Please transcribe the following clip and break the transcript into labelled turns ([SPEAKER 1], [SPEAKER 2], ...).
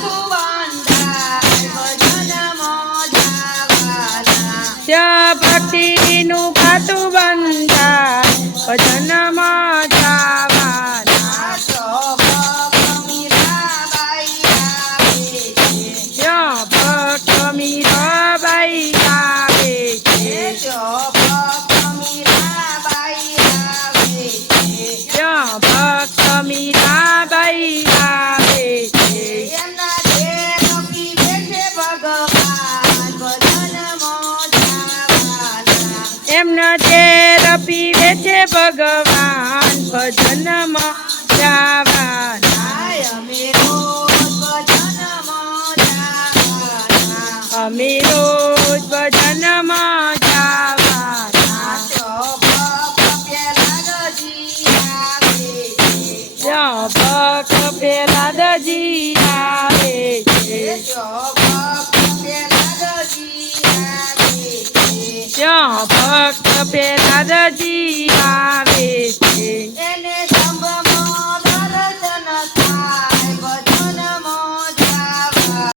[SPEAKER 1] ત્યાં એમના ચેર પીવે છે ભગવાન ભજનમાં જવાના. અમે રોજ ભજનમાં જવાના. ભક્ત પેલા દજી આવે છે. ત્યાં ભક્ત પેલા દજી